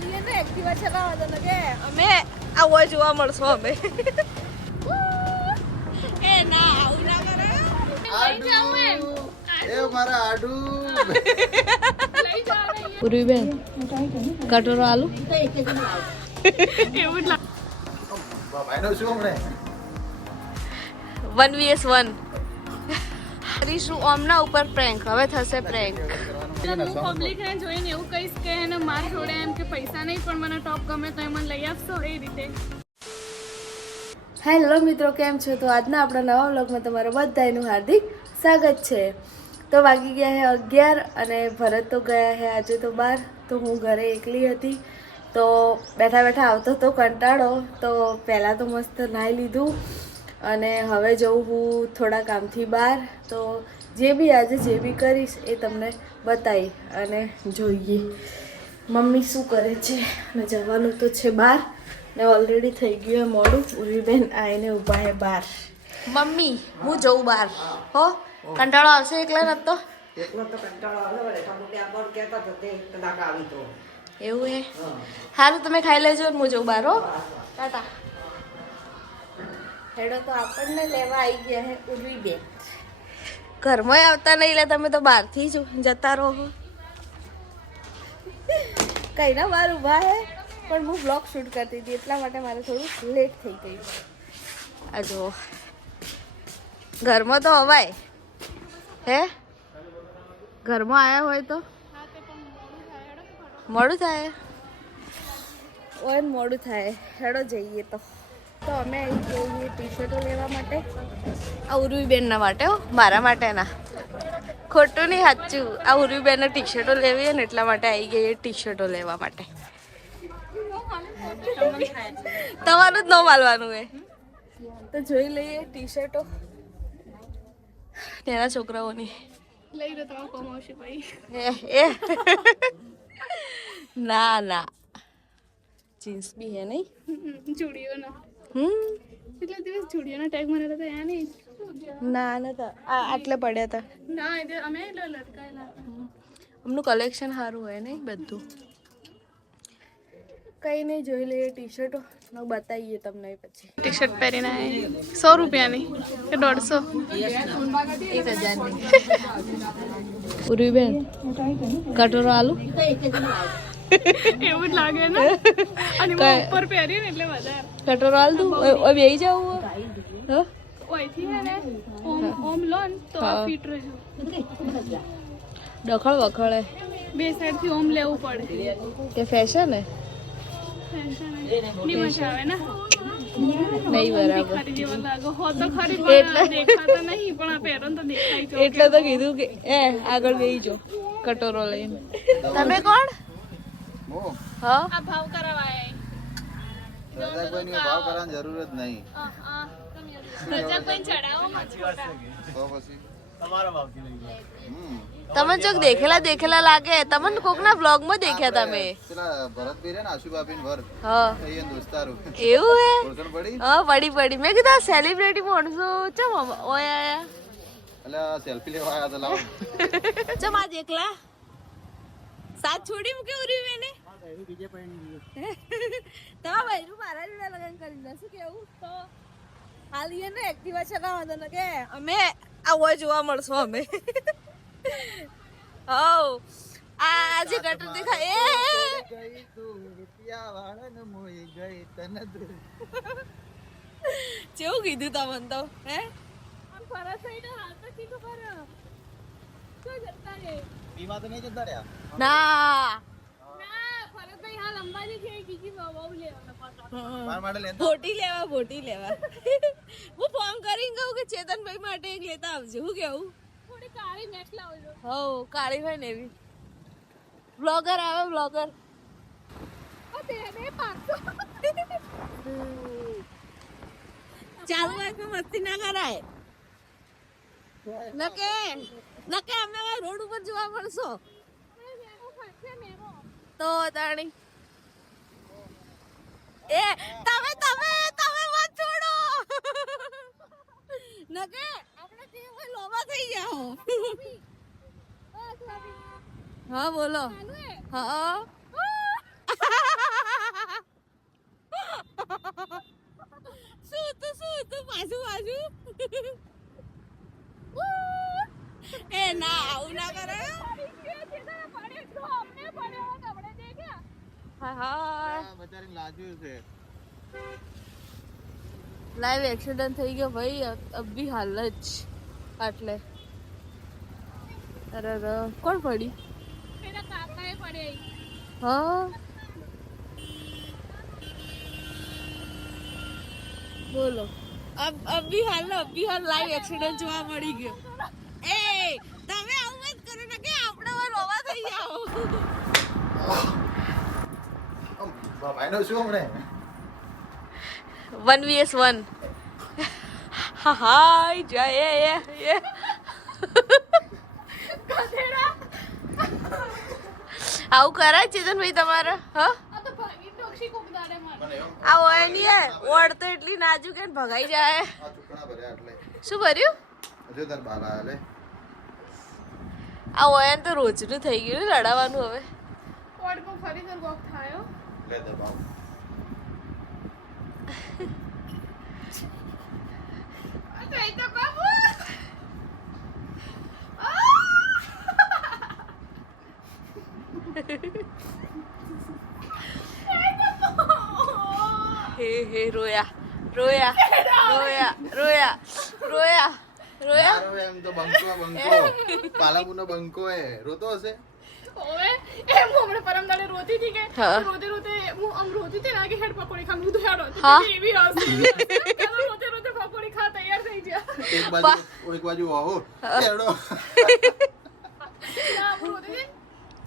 હાલીએ ને એક્ટિવા ચલાવવા તો લગે અમે આવો જોવા મળશો અમે એ ના આવું ના કરે લઈ જાવ એ મારા આડુ લઈ જાવ પૂરી બેન કટોરો આલુ એવું જ ભાઈનો શું હમણે 1vs1 કરીશું ઓમના ઉપર પ્રેન્ક હવે થશે પ્રેન્ક હું પબ્લિકને જોઈને એવું કહીશ કે એને માર જોડે એમ કે પૈસા નહીં પણ મને ટોપ ગમે તો એ મને લઈ આપશો એ રીતે હેલો મિત્રો કેમ છો તો આજના આપણા નવા વ્લોગમાં તમારું બધાનું હાર્દિક સ્વાગત છે તો વાગી ગયા છે 11 અને ભરત તો ગયા છે આજે તો બહાર તો હું ઘરે એકલી હતી તો બેઠા બેઠા આવતો તો કંટાળો તો પહેલાં તો મસ્ત નાહી લીધું અને હવે જઉં હું થોડા કામથી બહાર તો જે બી આજે જે બી કરીશ એ તમને બતાવી અને જોઈએ મમ્મી શું કરે છે અને જવાનું તો છે બહાર ને ઓલરેડી થઈ ગયું મોડું ઉર્વીબેન આવીને ઊભા છે બહાર મમ્મી હું જઉં બહાર હો કંટાળો આવશે એકલા નતો એકલો તો કંટાળો આવે બેઠા મોટે આબર કહેતા તો તે કદાચ આવી તો એવું હે સારું તમે ખાઈ લેજો ને હું જઉં બહાર હો ટાટા હેડો તો આપણને લેવા આવી ગયા હે ઉર્વીબેન ઘરમાં આવતા નહીં લે તમે તો બહારથી જ જતા રહો કઈ ના બહાર ઊભા હે પણ હું બ્લોગ શૂટ કરતી હતી એટલા માટે મારે થોડું લેટ થઈ ગયું આ જો ઘરમાં તો અવાય હે ઘરમાં આવ્યા હોય તો મોડું થાય ઓય મોડું થાય હેડો જઈએ તો અમે આવી જઈએ ટી શર્ટો લેવા માટે આ ઉર્વીબેનના માટે હો મારા માટે ના ખોટું નહીં સાચું આ ઉર્વીબેનને ટી શર્ટો લેવી ને એટલા માટે આવી ગઈ ટી શર્ટો લેવા માટે તમારું જ ન માલવાનું એ તો જોઈ લઈએ ટી શર્ટો તેના છોકરાઓની લઈ લો તમે કમાવશે ભાઈ એ ના ના જીન્સ બી હે નહીં ચૂડીઓ ના કેટલા દિવસ ચૂડીઓના ટેગ મને તો યા નહીં ના નતા આટલે પડ્યા હતા ના અમે લટકાયેલા અમનું કલેક્શન સારું હોય નહીં બધું કઈ નહીં જોઈ લઈએ ટી શર્ટો બતાવીએ તમને પછી ટી શર્ટ પહેરીને 100 રૂપિયાની કે 150 1000ની ઉર્વીબેન કટોરો આલુ એવું જ લાગે ને અને ઉપર પહેરીને એટલે વધારે કટોરો આલ દઉં ઓય બેહી જાવ હ ઓયથી હે ને ઓમ લોન તો ફિટ રહેજો ડખળ વખળે બે સાઈડ થી ઓમ લેવું પડે કે ફેશન હે ફેશન ની મજા આવે ને નહીં બરાબર જેવા લાગો હો તો ખરી એટલે દેખાતા નહીં પણ આ પહેરો તો દેખાય છે એટલે તો કીધું કે એ આગળ બેહી જો કટોરો લઈને તમે કોણ હા આ ભાવ કરાવાય દાદા કોઈની ભાવ કરવાની જરૂર જ નહીં દાદા કોઈ ચડાવો મત છોટા તો પછી તમારો ભાવથી લઈ લો તમે જો દેખેલા લાગે તમને કોકના વ્લોગ માં દેખ્યા તમે પેલા ભરતભાઈ રે ને આશુબાબીન વર હા એ દોસ્તારો એવું હે ઓળખણ પડી હા પડી મેં કીધું આ સેલિબ્રિટી માણસો ચમ ઓય આયા એટલે સેલ્ફી લેવા આયા તો લાવ ચમ આ દેખલા સાથ છોડી મૂકે ઉરી મેને બીજે પણ તો ભાઈ મારા જોડે લગન કરી દે શું કેવું તો હાલીએ ને એક્ટિવા ચલાવવા તો કે અમે આવો જોવા મળશો અમે હો આજે ગટર દેખાય એ ગઈ તું રૂપિયા વાળાને મોઈ ગઈ તને દૂર કેવું કીધું તમને તો હે આમ ફરસ થઈને હાલ તો કીધું પર શું જતા રે બીમા તો નહીં જતા રહ્યા ના ફરસભાઈ હાલ અંબાજી છે બીજી બહુ લેવા મારા માટે લેતા બોટી લેવા હું ફોન કરીને કહું કે ચેતનભાઈ માટે એક લેતા આવજો હું કેવું થોડી કાળી મેચ લાવજો હો કાળી ભાઈ ને એવી બ્લોગર આવે બ્લોગર ચાલુ વાઈફમાં મસ્તી ના કરાય નકે અમે રોડ ઉપર જોવા મળશો તો તાણી એ તમે મત છોડો નકે આપણે તે લોબા થઈ જાઓ હા બોલો હા હા હા બચારી લાજ્યું છે. લાઈવ એક્સિડન્ટ થઈ ગયો ભાઈ અભી હાલ જ આટલે અરે કોણ પડી એના કાકાએ પડે હા બોલો અભી હાલ લાઈવ એક્સિડન્ટ જોવા મળી ગયો એ તમે આવું જ કરો ને કે આપણે રોવા થઈ જાઓ ભાઈનો શું હમણે 1vs1 હા હાય જય એ આવું કરાય ચેતનભાઈ તમારે હા આ તો ભાગી ટોક્ષી કોક દાડે મારે આ હોય નહીં ઓળ તો એટલી નાજુક કે ભગાઈ જાય આ ચૂકણા ભર્યા એટલે શું ભર્યું હજુ તાર બાલ આયા લે આ હોય તો રોજનું થઈ ગયું ને લડાવવાનું હવે કોડકો ફરી કર કોક થાયો લે દબાવ આ તો એ તો કાબુ હે રોયા હવે એમ તો બંકો પાલાપુરનો બંકો હે રોતો હશે ઓવે એ હું હમણાં પરમ દાડે રોતી હતી કે હા. રોતે હું આમ રોતી હતી ને કે હેડ પકોડી ખામ લીધું હેડો તો હા. એવી આવશે રોતે પકોડી ખા તૈયાર થઈ ગયા એક બાજુ આવો એડો ના હું રોતી હતી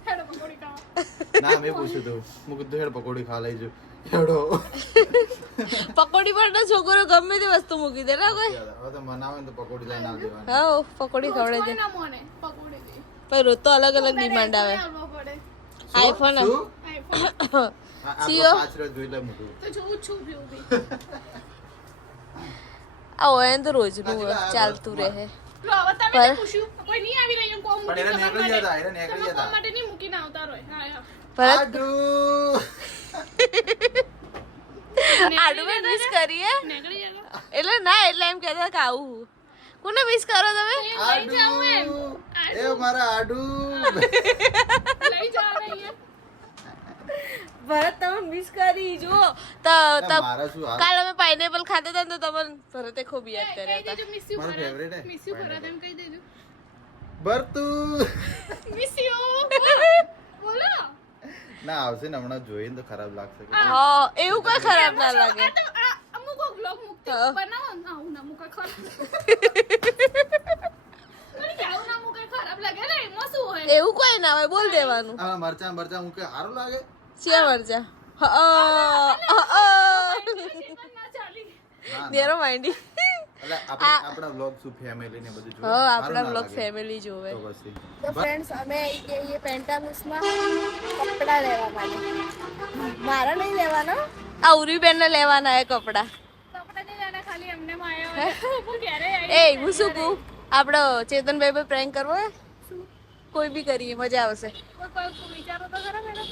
હેડો પકોડી ખાવા ના મેં પૂછ્યું તું હું કીધું હેડ પકોડી ખા લઈજો એડો પકોડી પર તો છોકરો ગમે તે વસ્તુ મૂકી દે ને કોઈ હવે તો મનાવે ને તો પકોડી લઈને આવી દેવાની હા પકોડી ખવડાવી દે કોઈ ના મોને પકોડી દે પણ રોજ તો અલગ અલગ ડિમાન્ડ આવે આવવો પડે આઈફોન શું? આઈફોન સીઓ? આ પાછળ જોઈ લે મૂકું તો જોઉં છું ભી આ હોય ને તો રોજનું ચાલતું રહે લો હવે તમે પર- તો પૂછ્યું કોઈ નહીં આવી રહ્યું કોમ પણ એને નીકળી જતા એને નીકળી કોમ જતા માટે નહીં મૂકીને આવતા રોય હા હા ભરત આડુ આડું મિસ કરીએ નીકળી જાય એટલે ના એટલે એમ કહેતા કે આવું કોને મિસ કરો તમે લઈ જાઉં એમ એ મારા આડુ લઈ જાવ અહીંયા ભરત તમે મિસ કરી જો તો મારા શું હાલ કાલ અમે પાઇનેપલ ખાતા હતા ને તો તમને ભરતે ખૂબ યાદ કર્યા કહી હતા દેજો મિસ યુ મારો favorite હે. મિસ યુ ભરત એમ કહી દેજો ભરતું મિસ યુ બોલો ના આવશે ને હમણાં જોઈને તો ખરાબ લાગશે કે હા એવું કોઈ ખરાબ ના લાગે આ તો અમુક વ્લોગ મુકતી હા. બનાવો ના હું ના મુકા ખરાબ મને જાવ ના મુકા ખરાબ લાગે ને એમાં શું હોય એવું કોઈ ના હોય બોલ દેવાનું આ મરચા હું કે સારું લાગે શિયા મરજા ના ચાલી ના, નેરો માઇન્ડી એટલે આપણા વ્લોગ શું ફેમિલી ને બધું જોવે હા સારું આપણા ના બ્લોગ લાગે. ફેમિલી જોવે તો પછી તો ફ્રેન્ડ્સ અમે આવી ગઈએ પેન્ટાલુસમાં કપડાં લેવા માટે મારા નહીં લેવાના આ ઉરીબેનને લેવાના એ કપડાં કપડા નહીં લેના ખાલી એમને માયા હોય હું ક્યારે એ હું શું કહું આપણો ચેતનભાઈ પર પ્રેન્ક કરવો હે કોઈ બી કરીએ મજા આવશે કોઈ વિચારો તો ખરા મેડમ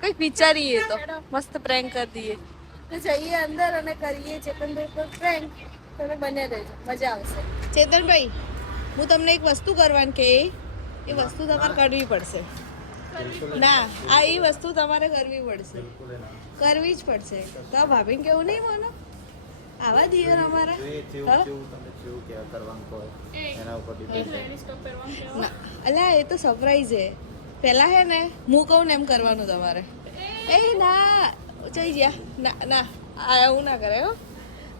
કંઈક વિચારીએ તો મસ્ત પ્રેન્ક કરી દઈએ તો જઈએ અંદર અને કરીએ ચેતનભાઈ પર પ્રેન્ક તમે બને રહેજો મજા આવશે ચેતનભાઈ હું તમને એક વસ્તુ કરવાની કે એ વસ્તુ તમારે કરવી પડશે ના આ એ વસ્તુ તમારે કરવી પડશે કરવી જ પડશે તો આ ભાભીને કેવું નહીં માનો આવા દિયર અમારા હા? કરવાનું કહો એ એના ઉપર એક લેડીઝ ટોપ પહેરવાનું કહેવાય. ના, અલા એ તો સરપ્રાઈઝ હે પેલા હે ને હું કહું ને એમ કરવાનું તમારે એ ના જઈ ગયા ના ના આ એવું ના કરે હો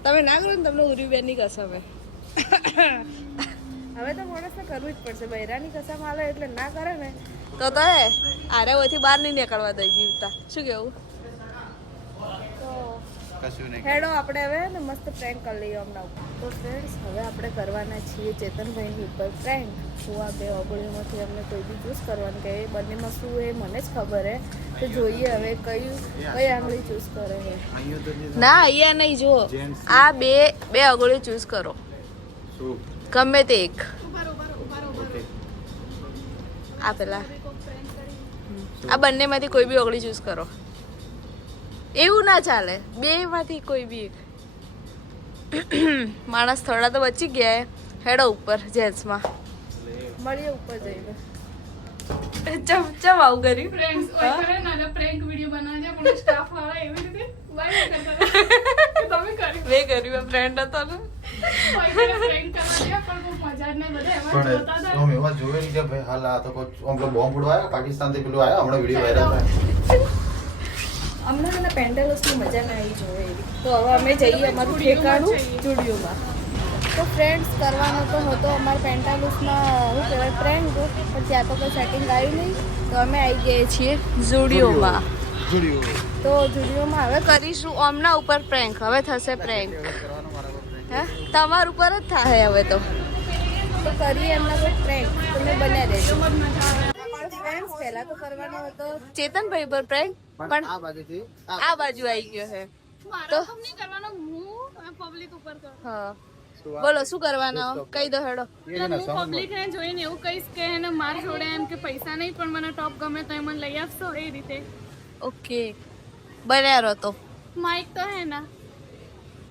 તમે ના કરો ને તમને ઉરીબેનની કસમ હે હવે તો માણસને કરવું જ પડશે બૈરાની કસમ હાલે એટલે ના કરે ને તો હે આરે ઓથી બહાર નહીં નીકળવા દઈ જીવતા શું કેવું તો કશું નહીં હેડો આપણે હવે ને મસ્ત પ્રેન્ક કરી લઈએ હમણાં તો ફ્રેન્ડ્સ હવે આપણે કરવાના છીએ ચેતનભાઈની ઉપર પ્રેન્ક શું આ બે ઓગળીમાંથી અમને કોઈ બી ચૂઝ કરવાનું કે એ બંનેમાં શું એ મને જ ખબર હે તો જોઈએ હવે કઈ આંગળી ચૂઝ કરે છે અહીંયા તો જે ના અહીંયા નહીં જુઓ Gents. આ બે અગળીઓ ચૂઝ કરો શું ગમે તે એક ઓકે આ પેલા આ બંનેમાંથી કોઈ બી ઓગળી ચૂઝ કરો એવું ના ચાલે બેમાંથી કોઈ બી એક માણસ થોડા તો બચી ગયા હે. હેડો ઉપર જેન્ટ્સમાં મળીએ ઉપર જઈને ચમ ચમ આવું કર્યું ફ્રેન્ડ્સ ઓય કરે ના પ્રેન્ક વિડિયો અમે સ્ટાફ વાળા એવી રીતે બાય કરતા હતા કે તમે કર્યું મેં કર્યું ફ્રેન્ડ હતો ને કોઈ ફ્રેન્ક કરવા દે પણ બહુ મજા જ નહીં બધા એમાં જોતા પણ હતા આમ એવા જોયેલ કે ભાઈ હાલ આ તો કોઈ આમ પેલો બોમ્બ ઉડવાયો પાકિસ્તાનથી પેલું આવ્યો હમણાં વિડીયો વાયરલ થાય અમને મને પેન્ટાલુસની મજા ના આવી જોવે એવી તો હવે અમે જઈએ અમારું ઠેકાણું સ્ટુડિયોમાં તો ફ્રેન્ડ્સ કરવાનો તો હતો અમારે પેન્ટાલુસમાં શું કહેવાય પ્રેન્ક પણ ત્યાં તો કોઈ સેટિંગ આવ્યું નહીં તો અમે આવી ગયા છીએ ઝુડિયોમાં તો ઝુડિયોમાં હવે કરીશું ઓમના ઉપર પ્રેન્ક હવે થશે પ્રેન્ક હે તમારા ઉપર જ થાય હવે તો કરીએ એમના કોઈ પ્રેન્ક તમે બન્યા રહેજો ફ્રેન્ડ્સ પહેલા તો કરવાનો હતો ચેતનભાઈ પર પ્રેન્ક પણ આ બાજુથી આ બાજુ આવી ગયો છે મારો કામ નહીં કરવાનો હું પબ્લિક ઉપર કરું હા બોલો શું કરવાના કહી દો હેડો હું પબ્લિક ને જોઈને એવું કહીશ કે એને માર જોડે એમ કે પૈસા નહીં પણ મને ટોપ ગમે તો એ મને લઈ આપશો એ રીતે ઓકે બન્યા રહો તો માઇક તો હે ના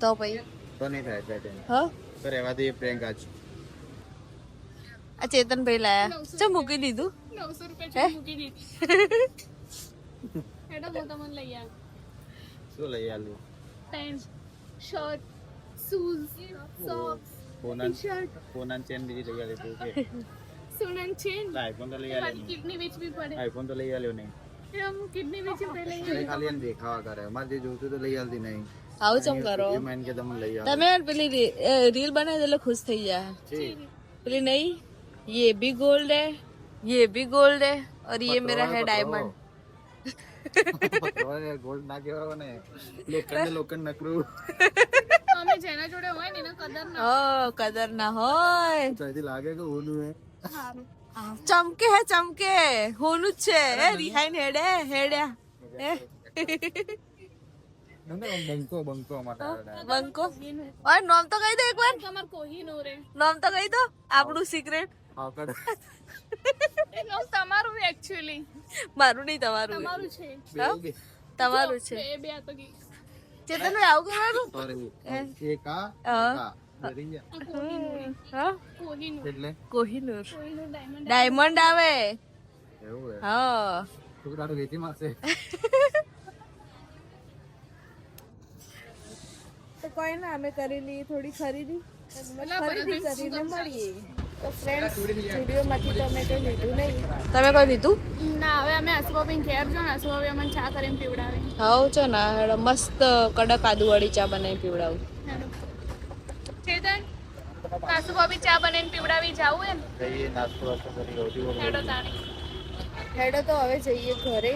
તો પછી તો નહીં થાય પેટર્ન હા તો રહેવા દઈએ પ્રેન્ક આજ આ ચેતનભાઈ લાયા ચો મૂકી દીધું 900 રૂપિયા મૂકી દીધી હેડો હું તમને લઈ આવું શું લઈ આલ્યું pant shirt shoes socks T-shirt phone chain બીજી લઈ આલી તું કે સુનન ચેન આઈફોન તો લઈ મારી કિડની વેચવી પડે આઈફોન તો લઈ આલ્યો નહીં એમ કિડની વેચી પડે એ ખાલી એને દેખાવા કરે અમારે જે જોતું તો લઈ આલતી નહીં આવું ચમ કરો એ મેન કે તમે લઈ આવો તમે પેલી રીલ બનાવી દો એટલે ખુશ થઈ જાય ઠીક પેલી नहीं ये भी गोल्ड है ये भी गोल्ड है और ये मेरा है डायमंड ગોલ્ડ ના કહેવાય ને લોખંડ લોખંડ નકરું અમે જેના જોડે હોય ને એના કદર ના ઓ કદર ના હોય ત્યાંથી લાગે કે ઓલું હે સારું ચમકે હે ચમકે હોનું જ છે હે રિહાઈન હેડે હેડ્યા હે બંકો બંકો માટે બંકો ઓય નામ તો કહી દો એકવાર તમાર કોઈ નો રે નામ તો કહી દો આપણું સિક્રેટ આવકડ એ નામ તમારું એક્ચ્યુઅલી મારું નહીં તમારું તમારું છે હા? તમારું છે બે આ તો ગઈ ચેતનભાઈ આવું કરવાનું સોરી એક આ હા. ડરી ગયા હા કોહીનું એટલે કોહિનૂર કોહીનું ડાયમંડ ડાયમંડ આવે એવું હે હા છોકરાનું વેચી મારશે તો કોઈ ના અમે કરેલી થોડી ખરીદી ખરીદી કરીને મળીએ તો ફ્રેન્ડ્સ સ્ટુડિયોમાંથી તો અમે કંઈ લીધું નહીં તમે કોઈ લીધું ના હવે અમે આસુબાબી ઘેર જો ને આસુબાબી અમને ચા કરીને પીવડાવે હાઉ છો ના હેડો મસ્ત કડક આદુવાળી ચા બનાવી પીવડાવું ચેતન આસુબાબી ચા બનાવીને પીવડાવી જાવું એમ જઈએ નાસ્તો વાસ્તો કરી રોટી હેડો તાણી હેડો તો હવે જઈએ ઘરે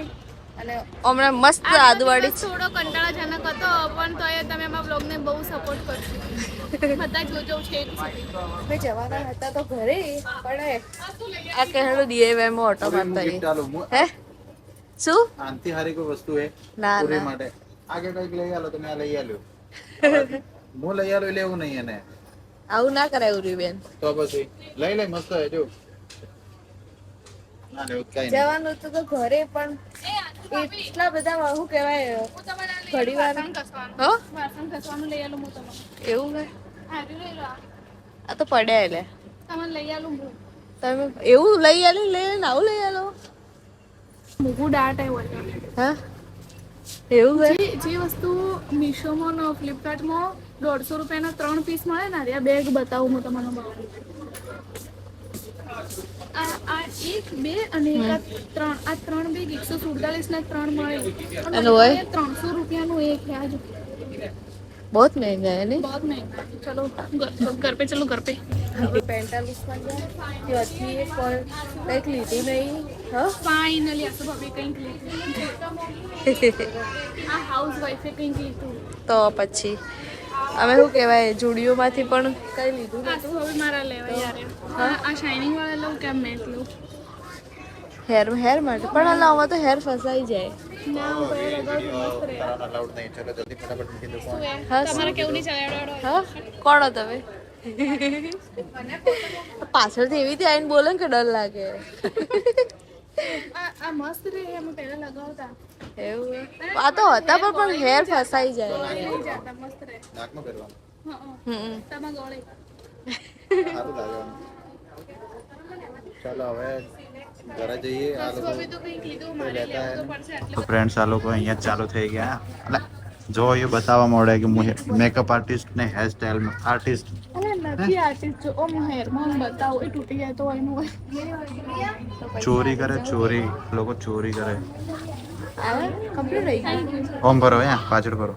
અને હમણાં મસ્ત આદુવાળી થોડો કંટાળાજનક હતો પણ તો એ તમે અમારા બ્લોગને બહુ સપોર્ટ કરશો બધા જોજો છે મેં જવાના હતા તો ઘરે પણ આ કે હેડો ડીએવાય માં ઓટો મારતા ગિફ્ટ આલો હે શું આનથી હારી કોઈ વસ્તુ હે ના પૂરી ના માટે આગે કઈક લઈ આલો તમે આ લઈ આલ્યો હું લઈ આલો એટલે એવું નહીં એને આવું ના કરાય ઉરી બેન તો પછી લઈ લે મસ્ત હે જો ના લેવું કઈ નહીં જવાનું હતું તો ઘરે પણ એટલા બધા શું કહેવાય ઘડી વાર હો વાસણ ઘસવાનું લઈ આલું હું તમને એવું હે હારી લઈ લો આ તો પડ્યા એટલે તમને લઈ આલું હું તમે એવું લઈ આલી લઈ આવું લઈ આલો મૂકું ડાટ આવ્યો હા એવું હે જે વસ્તુ મીશોમાં ને ફ્લિપકાર્ટમાં 150 રૂપિયાના 3 પીસ મળે ને આ બેગ બતાવું હું તમને આ એક બે અને એક આ ત્રણ બેગ 147 ના 3 મળે અને હોય? 300 રૂપિયાનું એક है आज बहुत महंगा है नहीं बहुत महंगा है चलो घर पे चलो घर पे પેન્ટાલુસમાં ગયા ત્યાંથી એક કંઈક લીધું નહીં હા फाइनली આ सब अभी કંઈક લીધું આ હાઉસ વાઈફે કંઈક લીધું તો પછી અમે શું કહેવાય જુડિયોમાંથી પણ કંઈ લીધું આ તો હવે મારા લેવા યાર આ શાઇનિંગ વાળા લઉં કે મેટ લઉં હેર માટે પણ આમાં તો હેર ફસાઈ જાય ના હું પહેલા લગાવું મસ્ત રહે અલાઉડ નહીં ચલો જલ્દી ફટાફટ મૂકી દો ફોન હા તમારે કેવું નહીં ચાલે હા કોણ હો તમે પાછળથી એવી રીતે આવીને બોલે ને કે ડર લાગે આ મસ્ત રહે અમે પહેલા લગાવતા એવું હે? આ તો હતા પણ હેર ફસાઈ જાય નહીં જાતા મસ્ત રહે નાકમાં કરવાનું હમ તમારા ગળે સારું લાગે ચાલો હવે ઘરે જઈએ આ કશું લોકો હવે તો કંઈક લીધું મારે લેવું તો પડશે એટલે તો ફ્રેન્ડ્સ આ લોકો અહીંયા જ ચાલુ થઈ ગયા એટલે જો એ બતાવવા મળે કે મેકઅપ આર્ટિસ્ટ ને હેર સ્ટાઇલ આર્ટિસ્ટ અરે નથી આર્ટિસ્ટ જો ઓમ હેરમાં બતાવો એ તૂટી જાય તો એનું હોય ચોરી કરે ચોરી લોકો ચોરી કરે આવે કમ્પ્લીટ રહી ગયું ગયું ઓમ ભરો અહીંયા પાછળ ભરો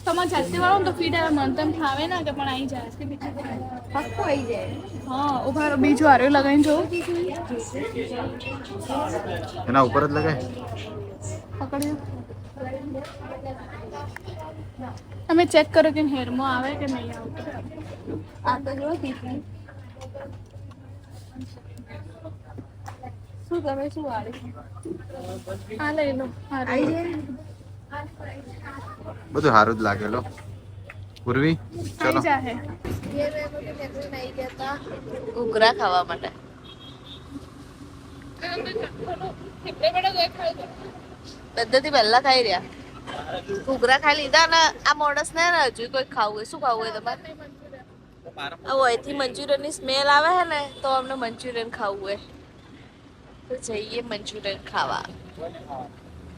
તમારે જાતે વાળો ને તો ફીટ આવે મન તેમ ફાવે ના કે પણ આવી જાય પાક્કો આવી જાય હા ઉભા રહો બીજું હારે લગાવીને જો એના ઉપર જ લગાય પકડ્યો તમે ચેક કરો કે હેરમાં આવે કે નહીં આવતો આ તો જો દીકરી શું તમે શું વાળી આ લઈ લો હારે આવી જાય બધું સારું જ લાગે લો પૂર્વી ચલો આવી જાય ઘૂઘરા ખાવા માટે પદ્ધતિ પહેલા ખાઈ રહ્યા ઘૂઘરા ખાઈ લીધા ને આ મોડસ ને હજુ કોઈ ખાવું હોય શું ખાવું હોય તમારે અહીંથી મંચુરિયન ની સ્મેલ આવે છે ને તો અમને મંચુરિયન ખાવું હોય તો જઈએ મંચુરિયન ખાવા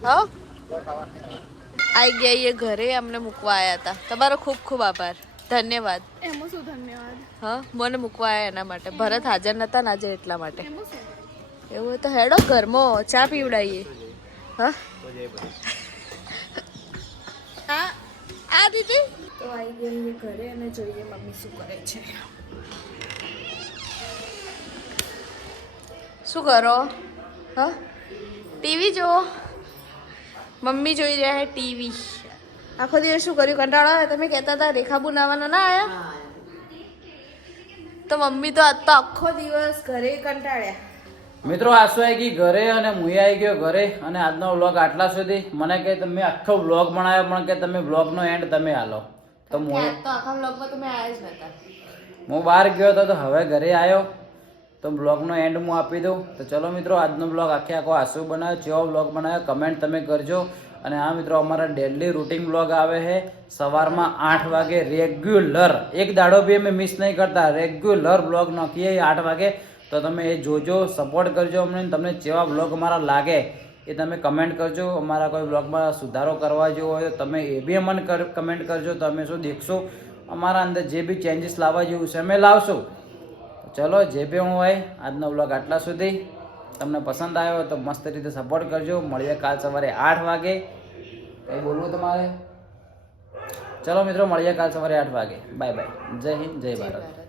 હા આવી ગયા એ ઘરે અમને મૂકવા આવ્યા હતા તમારો ખૂબ ખૂબ આભાર ધન્યવાદ એમાં શું ધન્યવાદ હા મને મૂકવા આવ્યા એના માટે ભરત હાજર નતા ને આજે એટલા માટે એમાં શું એવું હોય તો હેડો ઘરમાં ચા પીવડાવીએ હા આ આ દીદી તો આવી ગઈ ઘરે અને જોઈએ મમ્મી શું કરે છે શું કરો હા ટીવી જો મમ્મી જોઈ રહ્યા છે ટીવી આખો દિવસ શું કર્યું કંટાળો આવે તમે કહેતા હતા રેખા બનાવવાના ના આયા તો મમ્મી તો આજ તો આખો દિવસ ઘરે કંટાળ્યા મિત્રો આસુ આવી ગઈ ઘરે અને હું આવી ગયો ઘરે અને આજનો વ્લોગ આટલા સુધી મને કે તમે આખો વ્લોગ બનાવ્યો પણ કે તમે વ્લોગનો એન્ડ તમે હાલો તો હું તો આખા વ્લોગમાં તમે આવ્યા જ નતા હું બહાર ગયો હતો તો હવે ઘરે આવ્યો તો બ્લોગનો એન્ડ હું આપી દઉં તો ચલો મિત્રો આજનો બ્લોગ આખો આસુ બનાવ્યો જેવો બ્લોગ બનાવ્યો કમેન્ટ તમે કરજો અને આ મિત્રો અમારા ડેલી રૂટીન બ્લોગ આવે છે સવારમાં 8 વાગે રેગ્યુલર એક દાડો બી અમે મિસ નહીં કરતા રેગ્યુલર બ્લોગ નાખીએ 8 વાગે તો તમે એ જોજો સપોર્ટ કરજો અમને તમને જેવા બ્લોગ અમારા લાગે એ તમે કમેન્ટ કરજો અમારા કોઈ બ્લોગમાં સુધારો કરવા જેવો હોય તો તમે એ બી અમને કમેન્ટ કરજો તમે શું દેખશો અમારા અંદર જે બી ચેન્જીસ લાવવા જેવું છે અમે લાવશું ચલો જે બી હું હોય આજનો બ્લોગ આટલા સુધી તમને પસંદ આવ્યો તો મસ્ત રીતે સપોર્ટ કરજો મળીએ કાલ સવારે 8 વાગે કંઈ બોલવું તમારે ચલો મિત્રો મળીએ કાલ સવારે 8 વાગે બાય બાય જય હિન્દ જય ભારત